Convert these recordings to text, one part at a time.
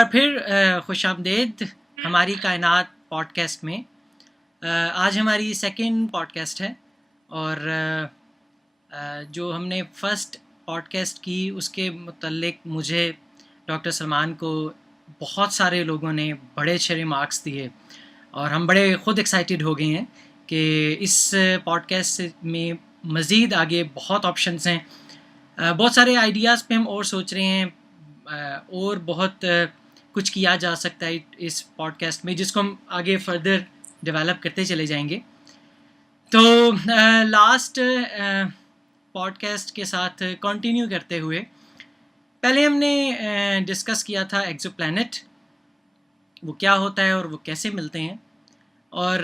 بار پھر خوش آمدید ہماری کائنات پوڈ کاسٹ میں. آج ہماری سیکنڈ پوڈ کاسٹ ہے اور جو ہم نے فرسٹ پوڈ کاسٹ کی اس کے متعلق مجھے ڈاکٹر سلمان کو بہت سارے لوگوں نے بڑے اچھے ریمارکس دیے اور ہم بڑے خود ایکسائٹیڈ ہو گئے ہیں کہ اس پوڈ کاسٹ میں مزید آگے بہت آپشنس ہیں, بہت سارے آئیڈیاز پہ ہم اور سوچ رہے ہیں اور بہت کچھ کیا جا سکتا ہے اس پوڈ کاسٹ میں جس کو ہم آگے فردر ڈیولپ کرتے چلے جائیں گے. تو لاسٹ پوڈ کاسٹ کے ساتھ کنٹینیو کرتے ہوئے پہلے ہم نے ڈسکس کیا تھا ایکزو پلانٹ, وہ کیا ہوتا ہے اور وہ کیسے ملتے ہیں, اور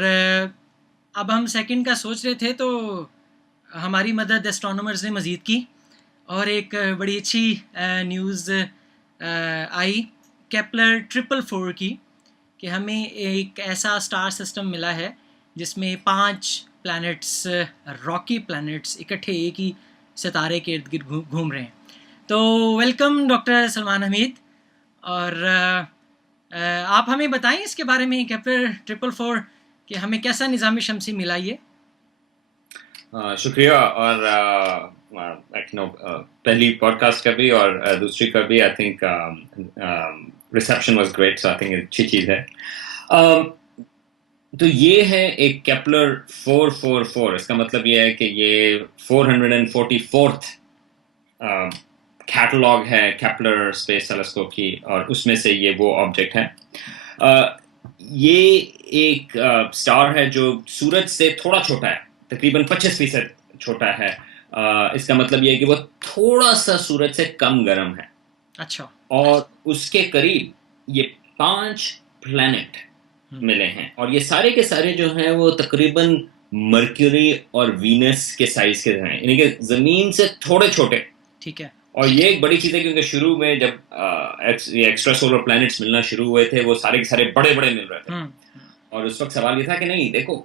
اب ہم سیکنڈ کا سوچ رہے تھے تو ہماری مدد ایسٹرونومرز نے مزید کی اور ایک بڑی اچھی نیوز آئی کیپلر 444 کی کہ ہمیں ایک ایسا سٹار سسٹم ملا ہے جس میں 5 پلانٹس, راکی پلانٹس اکٹھے ایک ہی ستارے کے ارد گرد گھوم رہے ہیں. تو ویلکم ڈاکٹر سلمان حمید, اور آپ ہمیں بتائیں اس کے بارے میں کیپلر 444 کہ ہمیں کیسا نظام شمسی ملا یہ. شکریہ. اور پہلی پوڈ کاسٹ کا بھی اور دوسری کا بھی I think reception was great, so I think اچھی چیز ہے. تو یہ ہے ایک کیپلر 444. اس کا مطلب یہ ہے کہ یہ 444th کیٹلاگ ہے کیپلر اسپیس ٹیلیسکوپ کی, اور اس میں سے یہ وہ آبجیکٹ ہے. یہ ایک اسٹار ہے جو سورج سے تھوڑا چھوٹا ہے, تقریباً 25% چھوٹا ہے. اس کا مطلب یہ ہے کہ وہ تھوڑا سا سورج سے کم گرم ہے. اچھا. اور اس کے قریب یہ 5 پلانٹ ملے ہیں, اور یہ سارے کے سارے جو ہیں وہ تقریباً مرکیوری اور وینس کے سائز کے ہیں, یعنی کہ زمین سے تھوڑے چھوٹے. ٹھیک ہے. اور یہ ایک بڑی چیز ہے کیونکہ شروع میں جب ایکسٹرا سولر پلانٹس ملنا شروع ہوئے تھے وہ سارے کے سارے بڑے بڑے مل رہے تھے, اور اس وقت سوال یہ تھا کہ نہیں دیکھو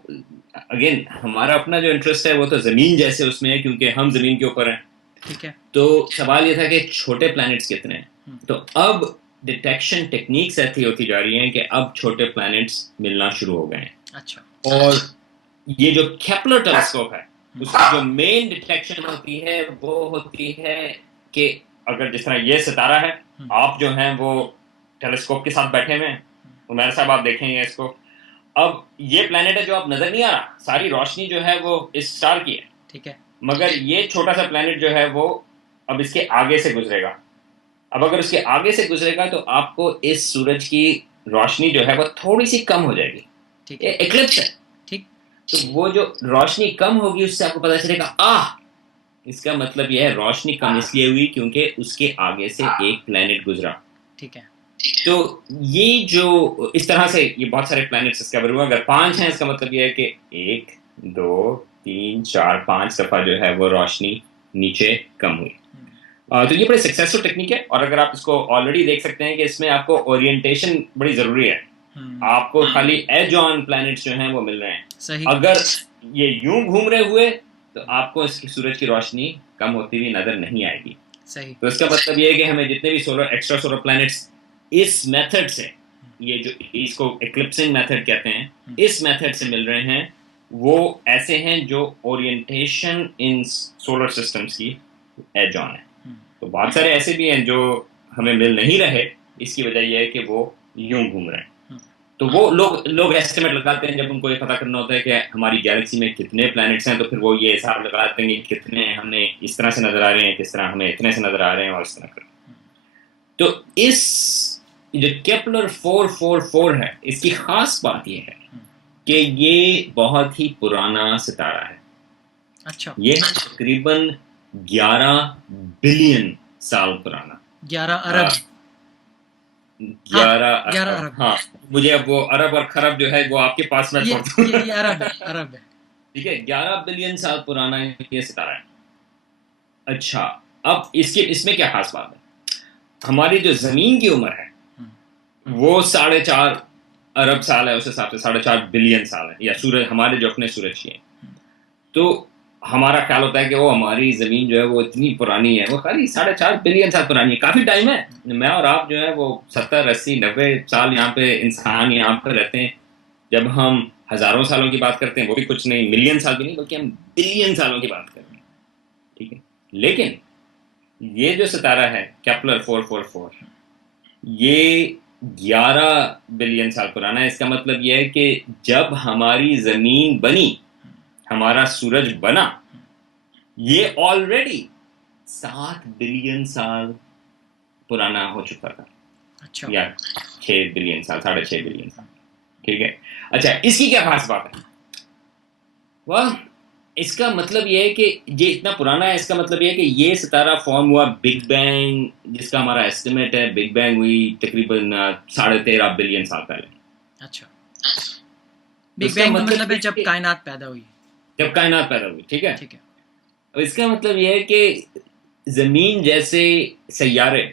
اگین ہمارا اپنا جو انٹرسٹ ہے وہ تو زمین جیسے اس میں ہے کیونکہ ہم زمین کے اوپر ہیں. ٹھیک ہے. تو سوال یہ تھا کہ چھوٹے پلانٹس کتنے ہیں. تو اب ڈیٹیکشن ٹیکنیکس ایسی ہوتی جا رہی ہیں کہ اب چھوٹے پلانٹس ملنا شروع ہو گئے ہیں. اچھا. اور یہ جو کیپلر ٹیلیسکوپ ہے اس کی جو مین ڈیٹیکشن ہوتی ہے وہ ہوتی ہے کہ اگر جس طرح یہ ستارہ ہے, آپ جو ہیں وہ ٹیلیسکوپ کے ساتھ بیٹھے ہوئے ہیں, عمیر صاحب آپ دیکھیں گے اس کو, اب یہ پلانٹ ہے جو آپ نظر نہیں آ رہا, ساری روشنی جو ہے وہ اس اسٹار کی ہے. ٹھیک ہے. مگر یہ چھوٹا سا پلانٹ جو ہے وہ اب اس کے آگے سے گزرے گا. اب اگر اس کے آگے سے گزرے گا تو آپ کو اس سورج کی روشنی جو ہے وہ تھوڑی سی کم ہو جائے گی. ٹھیک ہے, ایکلپس ہے. ٹھیک. تو وہ جو روشنی کم ہوگی اس سے آپ کو پتہ چلے گا اس کا مطلب یہ ہے روشنی کم اس لیے ہوئی کیونکہ اس کے آگے سے ایک پلانٹ گزرا. ٹھیک ہے. تو یہ جو اس طرح سے یہ بہت سارے پلانٹس ڈسکور ہوئے. اگر 5 ہیں اس کا مطلب یہ ہے کہ 1 2 3 4 5 دفعہ جو ہے وہ روشنی نیچے کم ہوئی. تو یہ بڑی سکسیسفل ٹیکنیک ہے, اور اگر آپ اس کو آلریڈی دیکھ سکتے ہیں کہ اس میں آپ کو اورینٹیشن بڑی ضروری ہے. آپ کو خالی ایج آن پلانٹس جو ہیں وہ مل رہے ہیں. صحیح. اگر یہ یوں گھوم رہے ہوئے تو آپ کو اس کی سورج کی روشنی کم ہوتی ہوئی نظر نہیں آئے گی. صحیح. تو اس کا مطلب یہ ہے کہ ہمیں جتنے بھی ایکسٹرا سولر پلانٹس اس میتھڈ سے, یہ جو اس کو ایکلپسنگ میتھڈ کہتے ہیں, اس میتھڈ سے مل رہے ہیں وہ ایسے ہیں جو اورینٹیشن ان سولر سسٹمز کی ایج آن ہے. تو بہت سارے ایسے بھی ہیں جو ہمیں مل نہیں رہے, اس کی وجہ یہ ہے کہ وہ یوں گھوم رہے ہیں. تو وہ لوگ ایسٹیمیٹ لگاتے ہیں جب ان کو یہ پتہ کرنا ہوتا ہے کہ ہماری گیلیکسی میں کتنے پلانٹس ہیں, تو پھر وہ یہ حساب لگاتے ہیں کہ کتنے ہمیں اس طرح سے نظر آ رہے ہیں, کس طرح ہمیں اتنے سے نظر آ رہے ہیں, اور اس طرح کر. تو اس جو کیپلر 444 ہے اس کی خاص بات یہ ہے کہ یہ بہت ہی پرانا ستارہ ہے. اچھا. یہ تقریباً 11 بلین سال پرانا. 11 ارب. 11 ارب. ہاں, مجھے اب وہ ارب اور خرب جو ہے وہ آپ کے پاس میں پڑھتا ہوں. یہ ارب ہے. ٹھیک ہے, 11 بلین سال پرانا یہ ستارہ ہے. اچھا, اب اس میں کیا خاص بات ہے. ہماری جو زمین کی عمر ہے وہ 4.5 ارب سال ہے, اس حساب سے 4.5 بلین سال ہے, یا سورج ہمارے جو اپنے سورج کی ہیں. تو ہمارا خیال ہوتا ہے کہ وہ ہماری زمین جو ہے وہ اتنی پرانی ہے، وہ خالی 4.5 بلین سال پرانی ہے، کافی ٹائم ہے. میں اور آپ جو ہے وہ 70 80 90 سال یہاں پہ انسان یہاں پہ رہتے ہیں. جب ہم ہزاروں سالوں کی بات کرتے ہیں وہ بھی کچھ نہیں، ملین سال بھی نہیں، بلکہ ہم بلین سالوں کی بات کرتے ہیں. ٹھیک ہے، لیکن یہ جو ستارہ ہے کیپلر 444 یہ 11 بلین سال پرانا ہے. اس کا مطلب یہ ہے کہ جب ہماری زمین بنی، ہمارا سورج بنا، یہ آلریڈی 7 بلین سال پرانا ہو چکا تھا، اچھا یا 6 بلین سال، 6.5 بلین سال. ٹھیک ہے. اچھا، اس کی کیا خاص بات ہے؟ واہ، اس کا مطلب یہ ہے کہ یہ اتنا پرانا ہے. اس کا مطلب یہ ہے کہ یہ ستارہ فارم ہوا بگ بینگ، جس کا ہمارا ایسٹیمیٹ ہے بگ بینگ ہوئی تقریباً 13.5 بلین سال پہلے. اچھا، بگ بینگ کا مطلب ہے جب کائنات پیدا ہوئی. جب کائنات پیدا ہوئی. ٹھیک ہے. ٹھیک ہے. اور اس کا مطلب یہ ہے کہ زمین جیسے سیارے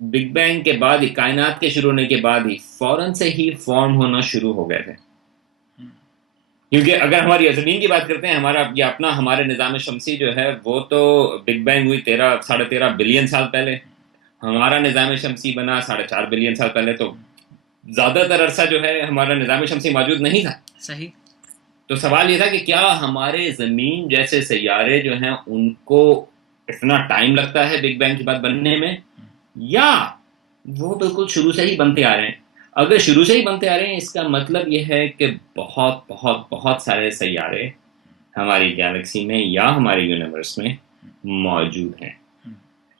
بگ بینگ کے بعد ہی، کائنات کے شروع ہونے کے بعد ہی فوراً سے ہی فارم ہونا شروع ہو گئے تھے. کیونکہ اگر ہماری زمین کی بات کرتے ہیں، ہمارے نظام شمسی جو ہے وہ تو بگ بینگ ہوئی 13.5 بلین سال پہلے. ہمارا نظام شمسی بنا 4.5 بلین سال پہلے. تو زیادہ تر عرصہ جو ہے ہمارا نظام شمسی موجود نہیں تھا. صحیح. تو سوال یہ تھا کہ کیا ہمارے زمین جیسے سیارے جو ہیں ان کو اتنا ٹائم لگتا ہے بگ بینگ کے بعد بننے میں، یا وہ بالکل شروع سے ہی بنتے آ رہے ہیں؟ اگر شروع سے ہی بنتے آ رہے ہیں، اس کا مطلب یہ ہے کہ بہت بہت بہت سارے سیارے ہماری گیلیکسی میں یا ہمارے یونیورس میں موجود ہیں.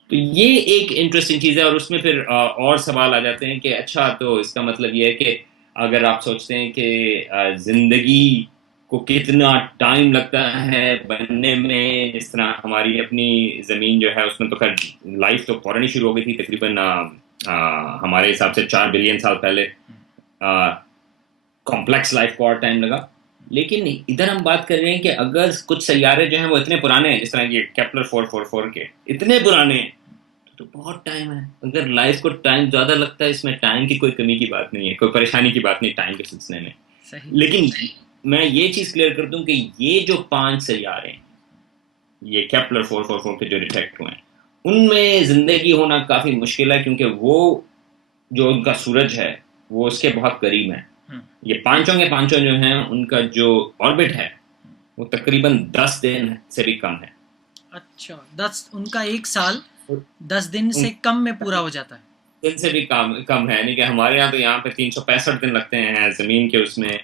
تو یہ ایک انٹرسٹنگ چیز ہے. اور اس میں پھر اور سوال آ جاتے ہیں کہ اچھا، تو اس کا مطلب یہ ہے کہ اگر آپ سوچتے ہیں کہ زندگی کو کتنا ٹائم لگتا ہے بننے میں، اس طرح ہماری اپنی زمین جو ہے اس میں تو خیر لائف تو فوراً ہی شروع ہو گئی تھی، تقریباً ہمارے حساب سے 4 بلین سال پہلے. کمپلیکس لائف کو اور ٹائم لگا. لیکن ادھر ہم بات کر رہے ہیں کہ اگر کچھ سیارے جو ہیں وہ اتنے پرانے ہیں، جس طرح یہ کیپلر 444 کے اتنے پرانے ہیں، تو بہت ٹائم ہے. اگر لائف کو ٹائم زیادہ لگتا ہے، اس میں ٹائم کی کوئی کمی کی بات نہیں ہے، کوئی پریشانی کی بات نہیں ٹائم کے سلسلے میں. لیکن میں یہ چیز کلیئر کر دوں کہ یہ جو 5 سیارے ہیں، یہ کیپلر 444 کے جو ڈیٹیکٹ ہوئے ہیں، ان میں زندگی ہونا کافی مشکل ہے، کیونکہ وہ جو ان کا سورج ہے وہ اس کے بہت قریب ہے. یہ پانچوں جو ہیں ان کا جو آربٹ ہے وہ تقریباً 10 دن سے بھی کم ہے. اچھا، 10 ان کا ایک سال 10 دن سے کم میں پورا ہو جاتا ہے. دن سے بھی کم ہے. یعنی کہ ہمارے یہاں تو یہاں پہ 365 دن لگتے ہیں زمین کے. اس میں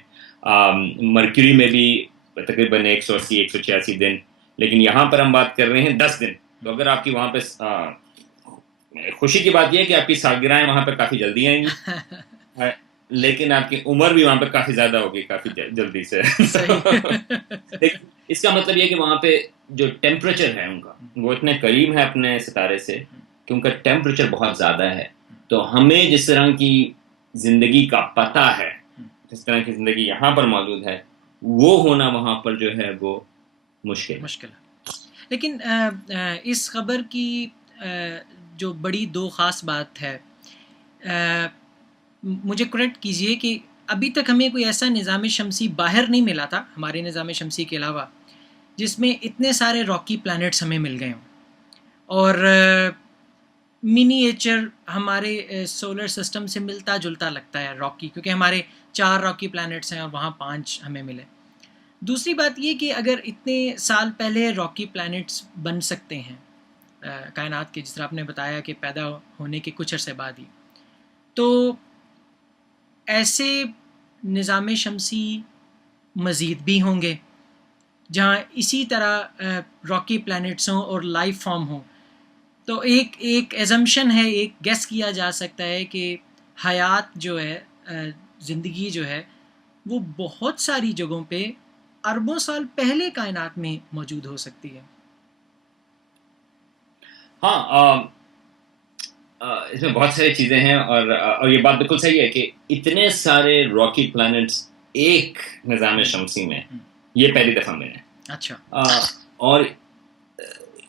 مرکیوری میں بھی تقریباً 180 186 دن. لیکن یہاں پر ہم بات کر رہے ہیں 10 دن. تو اگر آپ کی وہاں پہ خوشی کی بات یہ ہے کہ آپ کی سالگرہیں وہاں پہ کافی جلدی آئیں گی، لیکن آپ کی عمر بھی وہاں پہ کافی زیادہ ہوگی کافی جلدی سے. اس کا مطلب یہ کہ وہاں پہ جو ٹیمپریچر ہے ان کا وہ اتنے قریب ہے اپنے ستارے سے کہ ان کا ٹیمپریچر بہت زیادہ ہے. تو ہمیں جس طرح کی زندگی کا پتہ ہے، جس طرح کی زندگی یہاں پر موجود ہے، وہ ہونا وہاں پر جو ہے وہ مشکل ہے. لیکن اس خبر کی جو بڑی دو خاص بات ہے، مجھے کریکٹ کیجئے کہ ابھی تک ہمیں کوئی ایسا نظام شمسی باہر نہیں ملا تھا ہمارے نظام شمسی کے علاوہ جس میں اتنے سارے راکی پلانٹس ہمیں مل گئے ہوں. اور منیچر ہمارے سولر سسٹم سے ملتا جلتا لگتا ہے راکی، کیونکہ ہمارے 4 راکی پلانٹس ہیں اور وہاں 5 ہمیں ملے. دوسری بات یہ کہ اگر اتنے سال پہلے راکی پلانٹس بن سکتے ہیں کائنات کے، جس طرح آپ نے بتایا کہ پیدا ہونے کے کچھ عرصے بعد ہی، تو ایسے نظام شمسی مزید بھی ہوں گے جہاں اسی طرح راکی پلانٹس ہوں اور لائف فارم ہوں. تو ایک ایزمپشن ہے، ایک گیس کیا جا سکتا ہے کہ حیات جو ہے، زندگی جو ہے، وہ بہت ساری جگہوں پہ اربوں سال پہلے کائنات میں موجود ہو سکتی ہے. ہاں، اس میں بہت ساری چیزیں ہیں اور یہ بات بالکل صحیح ہے کہ اتنے سارے راکی پلانٹس ایک نظام شمسی میں یہ پہلی دفعہ ملے. اچھا. اور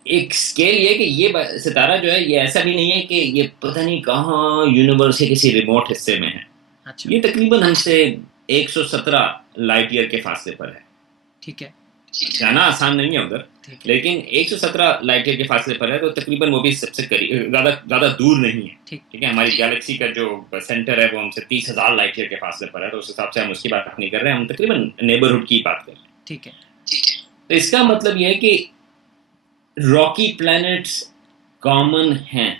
ایک سکیل یہ کہ یہ ستارہ جو ہے یہ ایسا بھی نہیں ہے کہ یہ پتہ نہیں کہاں یونیورس کے کسی ریموٹ حصے میں ہے. اچھا. یہ تقریباً ہم سے 117 لائٹ ایئر کے فاصلے پر ہے. ٹھیک ہے. جانا آسان نہیں ہے ادھر، لیکن 117 لائٹ ایئر کے فاصلے پر ہے، تو تقریباً وہ بھی سب سے قریب، زیادہ دور نہیں ہے. ٹھیک ہے، ہماری گیلیکسی کا جو سینٹر ہے وہ ہم سے 30,000 لائٹ ایئر کے فاصلے پر ہے، تو اس حساب سے ہم اس کی بات نہیں کر رہے ہیں، ہم تقریباً نیبرہڈ کی بات کر رہے ہیں. ٹھیک ہے، تو اس کا مطلب یہ ہے کہ راکی پلانٹس کامن ہیں.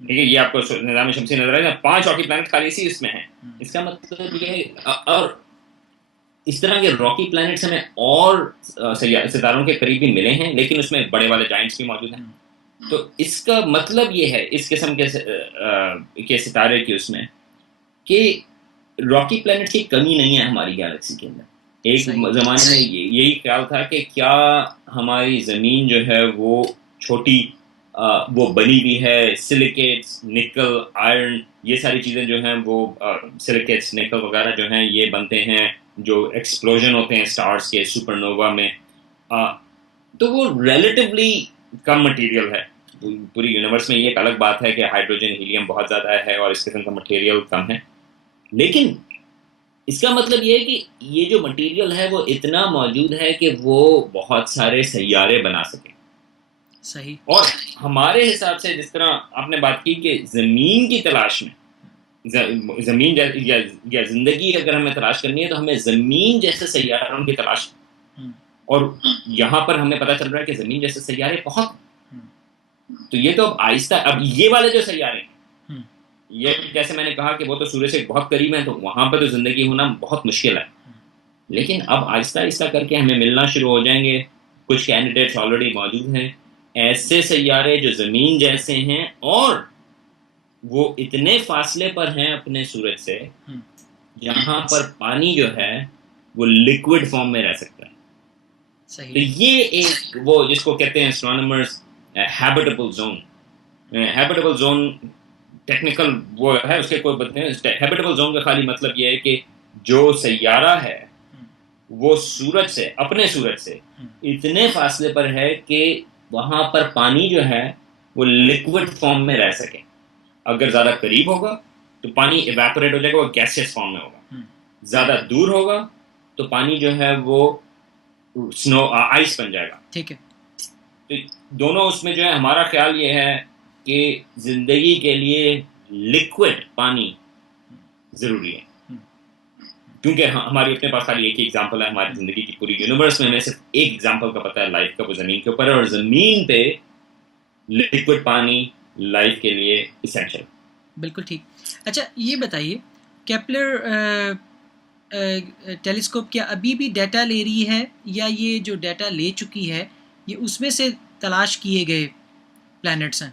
ٹھیک ہے، یہ آپ کو نظام شمسی نظر آئے گا، 5 راکی پلانٹ خالی اسی اس میں ہیں. اس کا مطلب یہ ہے، اور اس طرح کے راکی پلانٹس ہمیں اور ستاروں کے قریب بھی ملے ہیں، لیکن اس میں بڑے والے جائنٹس بھی موجود ہیں. تو اس کا مطلب یہ ہے اس قسم کے ستارے کی اس میں کہ راکی پلانٹ کی کمی نہیں ہے ہماری گیلیکسی کے اندر. ایک زمانے میں یہی خیال تھا کہ کیا ہماری زمین جو ہے وہ چھوٹی وہ بنی ہوئی ہے سلیکیٹس، نکل، آئرن، یہ ساری چیزیں جو ہیں وہ سلیکیٹس، نکل وغیرہ جو ہیں یہ بنتے ہیں جو ایکسپلوژن ہوتے ہیں سٹارز کے سپر نووا میں. تو وہ ریلیٹیولی کم مٹیریل ہے. پوری یونیورس میں یہ ایک الگ بات ہے کہ ہائیڈروجن ہیلیم بہت زیادہ ہے اور اس قسم کا مٹیریل کم ہے، لیکن اس کا مطلب یہ ہے کہ یہ جو مٹیریل ہے وہ اتنا موجود ہے کہ وہ بہت سارے سیارے بنا سکے. صحیح. اور ہمارے حساب سے جس طرح آپ نے بات کی کہ زمین کی تلاش میں، زمین یا زندگی اگر ہمیں تلاش کرنی ہے تو ہمیں زمین جیسے سیاروں کی تلاش، اور یہاں پر ہمیں پتہ چل رہا ہے کہ زمین جیسے سیارے بہت. تو یہ تو اب آہستہ، اب یہ والے جو سیارے ہیں، یہ جیسے میں نے کہا کہ وہ تو سورج سے بہت قریب ہیں، تو وہاں پہ تو زندگی ہونا بہت مشکل ہے، لیکن اب آہستہ آہستہ کر کے ہمیں ملنا شروع ہو جائیں گے. کچھ کینڈیڈیٹس آلریڈی موجود ہیں، ایسے سیارے جو زمین جیسے ہیں اور وہ اتنے فاصلے پر ہیں اپنے سورج سے جہاں پر پانی جو ہے وہ لیکوڈ فارم میں رہ سکتا ہے. تو یہ ایک وہ جس کو کہتے ہیں astronomers habitable zone. Habitable zone technical وہ ہے، اس کے کوئی بتتے ہیں. ہیبیٹیبل زون کا خالی مطلب یہ ہے کہ جو سیارہ ہے وہ سورج سے، اپنے سورج سے اتنے فاصلے پر ہے کہ وہاں پر پانی جو ہے وہ لیکوڈ فارم میں رہ سکے. اگر زیادہ قریب ہوگا تو پانی ایواپوریٹ ہو جائے گا، وہ گیسیس فارم میں ہوگا. زیادہ دور ہوگا تو پانی جو ہے وہ سنو آئس بن جائے گا. ٹھیک ہے. تو دونوں اس میں جو ہے ہمارا خیال یہ ہے کہ زندگی کے لیے لیکوڈ پانی ضروری ہے، کیونکہ ہماری اپنے پاس خالی ایک ہی ایگزامپل ہے ہماری زندگی کی پوری یونیورس میں ہمیں صرف ایک ایگزامپل کا پتہ ہے لائف کا، وہ زمین کے اوپر ہے، اور زمین پہ لیکوڈ پانی لائف کے لیے اسینشل. بالکل ٹھیک. اچھا یہ بتائیے، کیپلر ٹیلیسکوپ کیا ابھی بھی ڈیٹا لے رہی ہے، یا یہ جو ڈیٹا لے چکی ہے یہ اس میں سے تلاش کیے گئے پلانٹس ہیں؟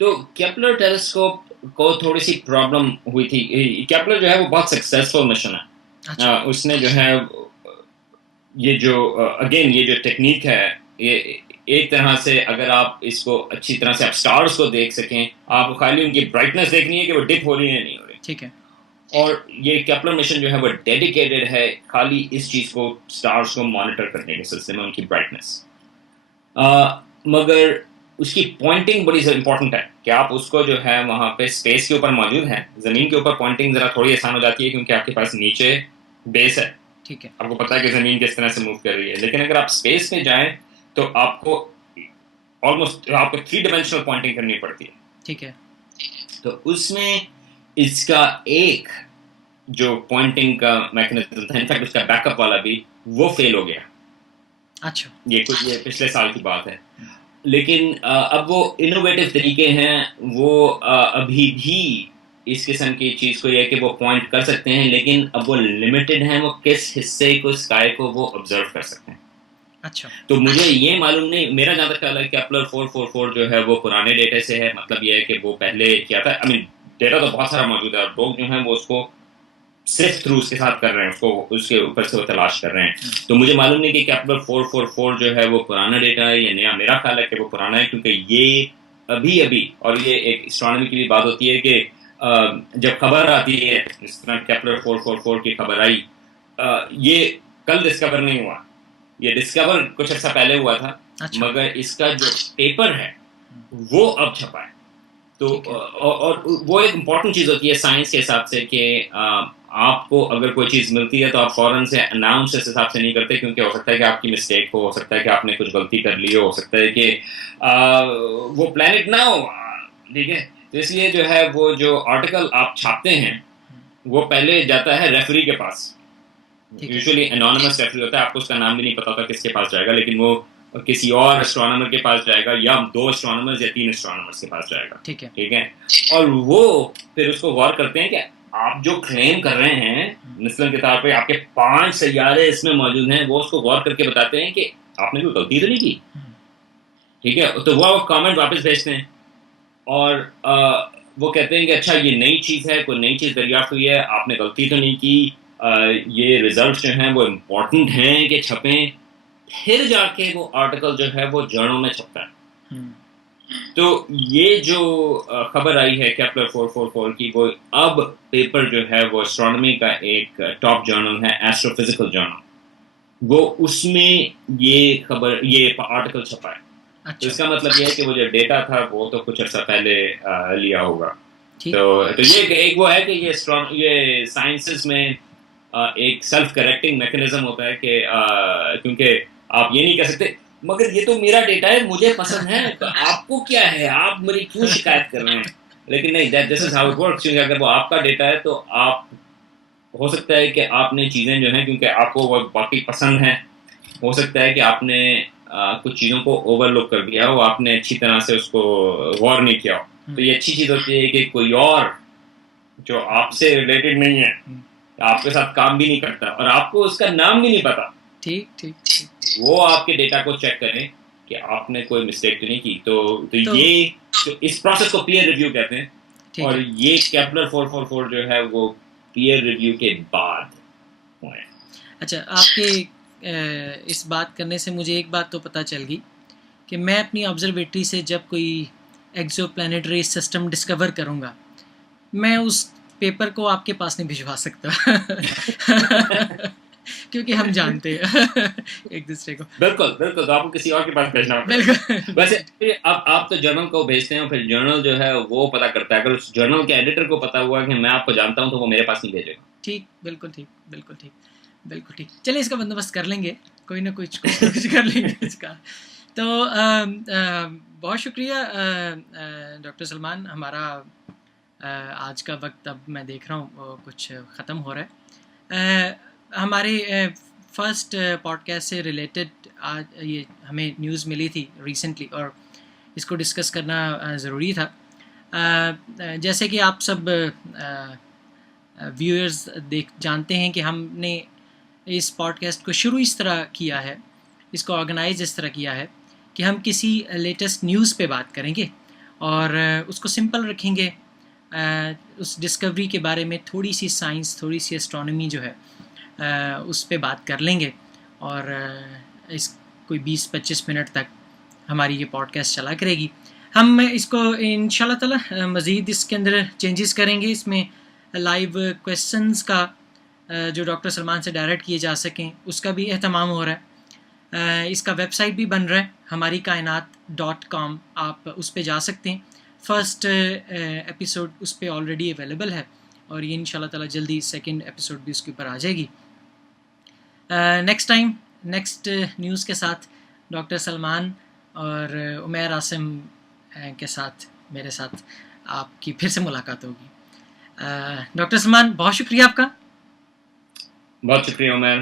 تو کیپلر ٹیلیسکوپ کو تھوڑی سی پرابلم ہوئی تھی. کیپلر جو ہے وہ بہت سکسیسفل مشن ہے. اس نے جو ہے یہ جو اگین یہ جو ٹیکنیک ہے، یہ ایک طرح سے اگر آپ اس کو اچھی طرح سے آپ سٹارز کو دیکھ سکیں، آپ کو خالی ان کی برائٹنس دیکھنی ہے کہ وہ ڈپ ہو رہی ہے نہیں ہو رہی. ٹھیک ہے. اور یہ کیپلر مشن جو ہے وہ ڈیڈیکیٹڈ ہے خالی اس چیز کو، سٹارز کو مانیٹر کرنے کے سلسلے میں ان کی برائٹنس. مگر اس کی پوائنٹنگ بڑی امپورٹنٹ ہے کہ آپ اس کو جو ہے وہاں پہ اسپیس کے اوپر موجود ہے. زمین کے اوپر پوائنٹنگ ذرا تھوڑی آسان ہو جاتی ہے کیونکہ آپ کے پاس نیچے بیس ہے. ٹھیک ہے. آپ کو پتا ہے کہ زمین کس طرح سے موو کر رہی ہے، لیکن اگر آپ اسپیس میں جائیں تو آپ کو آلموسٹ آپ کو 3 ڈائمینشنل پوائنٹنگ کرنی پڑتی ہے. ٹھیک ہے. تو اس میں اس کا ایک جو پوائنٹنگ کا میکنزم تھا، انفیکٹ اس کا بیک اپ والا بھی، وہ فیل ہو گیا. اچھا. یہ پچھلے سال کی بات ہے. لیکن اب وہ انوویٹو طریقے ہیں، وہ ابھی بھی اس قسم کی چیز کو یہ کہ وہ پوائنٹ کر سکتے ہیں، لیکن اب وہ لمیٹڈ ہیں، وہ کس حصے کو اسکائی کو وہ آبزرو کر سکتے ہیں. اچھا. تو مجھے یہ معلوم نہیں، میرا جہاں تک خیال ہے کیپلر 444 جو ہے وہ پرانے ڈیٹا سے ہے. مطلب یہ ہے کہ وہ پہلے کیا تھا، ڈیٹا تو بہت سارا موجود ہے، اور لوگ جو ہیں وہ اس کو صرف تھرو اس کے ساتھ کر رہے ہیں، اس کو اس کے اوپر سے وہ تلاش کر رہے ہیں. تو مجھے معلوم نہیں کہ کیپلر 444 جو ہے وہ پرانا ڈیٹا ہے یا نیا. میرا خیال ہے کہ وہ پرانا ہے، کیونکہ یہ ابھی اور یہ ایک اسٹرانومی کی بھی بات ہوتی ہے کہ جب خبر آتی ہے جس طرح کیپلر 444 کی خبر آئی، یہ کل ڈسکور نہیں ہوا، یہ ڈسکور کچھ عرصہ پہلے ہوا تھا. مگر اس کا جو پیپر ہے وہ اب چھپا ہے. تو اور وہ ایک امپورٹنٹ چیز ہوتی ہے سائنس کے حساب سے کہ آپ کو اگر کوئی چیز ملتی ہے تو آپ فوراً سے اناؤنس اس حساب سے نہیں کرتے، کیونکہ ہو سکتا ہے کہ آپ کی مسٹیک ہو سکتا ہے کہ آپ نے کچھ غلطی کر لی ہو سکتا ہے کہ وہ پلانٹ نہ ہو، ٹھیک ہے. تو اس لیے جو ہے وہ جو آرٹیکل آپ چھاپتے ہیں وہ پہلے جاتا ہے ریفری کے پاس. یوزلی انونیمس ریفری ہوتا ہے، آپ کو اس کا نام بھی نہیں پتا ہوتا کس کے پاس جائے گا، لیکن وہ کسی اور اسٹرانومر کے پاس جائے گا، یا 2 اسٹرانومرز یا 3 اسٹرانومرز کے پاس جائے گا. ٹھیک ہے. اور وہ پھر اس کو غور کرتے ہیں کہ آپ جو کلیم کر رہے ہیں مثلاً کے طور پہ آپ کے 5 سیارے اس میں موجود ہیں، وہ اس کو غور کر کے بتاتے ہیں کہ آپ نے کوئی غلطی تو نہیں کی. ٹھیک ہے. تو وہ کامنٹ واپس بھیجتے ہیں اور وہ کہتے ہیں کہ اچھا یہ نئی چیز ہے، کوئی نئی چیز دریافت ہوئی ہے، آپ نے غلطی تو نہیں کی، یہ ریزلٹس جو ہیں وہ امپورٹنٹ ہیں کہ چھپیں. پھر جا کے وہ آرٹیکل جو ہے وہ جرنل میں چھپتا ہے. تو یہ جو خبر آئی ہے کیپلر 444 کی، وہ اب پیپر جو ہے وہ اسٹرانومی کا ایک ٹاپ جرنل ہے، ایسٹرو فزیکل جرنل، وہ اس میں یہ آرٹیکل چھپا ہے. تو اس کا مطلب یہ ہے کہ وہ جو ڈیٹا تھا وہ تو کچھ عرصہ پہلے لیا ہوگا. تو یہ ایک وہ ہے کہ یہ سائنسز میں ایک سیلف کریکٹنگ میکینزم ہوتا ہے کہ کیونکہ آپ یہ نہیں کہہ سکتے مگر یہ تو میرا ڈیٹا ہے، مجھے پسند ہے، تو آپ کو کیا ہے، آپ میری کیوں شکایت کر رہے ہیں. لیکن نہیں، دس از ہاؤ اٹ ورکس. کیونکہ اگر وہ آپ کا ڈیٹا ہے تو آپ ہو سکتا ہے کہ آپ نے چیزیں جو ہیں کیونکہ آپ کو وہ باقی پسند ہیں، ہو سکتا ہے کہ آپ نے کچھ چیزوں کو اوور لک کر دیا ہو، آپ نے اچھی طرح سے اس کو غور نہیں کیا ہو. تو یہ اچھی چیز ہوتی ہے کہ کوئی اور جو آپ سے ریلیٹڈ نہیں ہے، آپ کے ساتھ کام بھی نہیں کرتا اور آپ کو اس کا نام بھی نہیں پتا، ٹھیک وہ آپ کے ڈیٹا کو چیک کریں کہ آپ نے کوئی مسٹیک تو نہیں کی. تو یہ اس پروسیس کو پیئر ریویو کہتے ہیں. اور یہ کیپلر 444 جو ہے وہ پیئر ریویو کے بعد ہوئے. اچھا، آپ کے اس بات کرنے سے مجھے ایک بات تو پتہ چل گئی کہ میں اپنی آبزرویٹری سے جب کوئی ایکزو پلانیٹری سسٹم ڈسکور کروں گا، میں اس پیپر کو آپ کے پاس نہیں بھجوا سکتا کیونکہ ہم جانتے ہیں ایک دوسرے کو. بالکل تو آپ کو کسی اور کے پاس بھیجنا ہوگا. ویسے اب آپ تو جرنل کو بھیجتے ہیں، پھر جرنل جو ہے وہ پتہ کرتا ہے. اگر اس جرنل کے ایڈیٹر کو پتا ہوا کہ میں آپ کو جانتا ہوں تو وہ میرے پاس نہیں بھیجے گا. ٹھیک، بالکل ٹھیک. چلیں اس کا بندوبست کر لیں گے، کوئی نہ کچھ کر لیں گے اس کا. تو بہت شکریہ ڈاکٹر سلمان. ہمارا آج کا وقت اب میں دیکھ رہا ہوں وہ کچھ ختم ہو رہا ہے. ہمارے فرسٹ پوڈ کاسٹ سے ریلیٹڈ آج یہ ہمیں نیوز ملی تھی ریسنٹلی، اور اس کو ڈسکس کرنا ضروری تھا. جیسے کہ آپ سب ویورز جانتے ہیں کہ ہم نے اس پوڈ کاسٹ کو شروع اس طرح کیا ہے، اس کو آرگنائز اس طرح کیا ہے کہ ہم کسی لیٹسٹ نیوز پہ بات کریں گے اور اس کو سمپل رکھیں گے. اس ڈسکوری کے بارے میں تھوڑی سی سائنس، تھوڑی سی اسٹرانومی جو ہے اس پہ بات کر لیں گے، اور اس کوئی 20-25 منٹ تک ہماری یہ پوڈ کاسٹ چلا کرے گی. ہم اس کو انشاءاللہ تعالی مزید اس کے اندر چینجز کریں گے. اس میں لائیو کویسچنز کا جو ڈاکٹر سلمان سے ڈائریکٹ کیے جا سکیں اس کا بھی اہتمام ہو رہا ہے. اس کا ویب سائٹ بھی بن رہا ہے، ہماری کائنات.com. آپ اس پہ جا سکتے ہیں. فرسٹ ایپیسوڈ اس پہ آلریڈی اویلیبل ہے، اور یہ انشاءاللہ تعالی جلدی سیکنڈ ایپیسوڈ بھی اس کے اوپر آ جائے گی. نیکسٹ نیوز کے ساتھ ڈاکٹر سلمان اور عمیر عاصم کے ساتھ میرے ساتھ آپ کی پھر سے ملاقات ہوگی. ڈاکٹر سلمان، بہت شکریہ آپ کا. بہت شکریہ عمیر.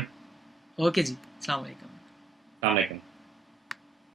اوکے جی، السلام علیکم. السلام علیکم.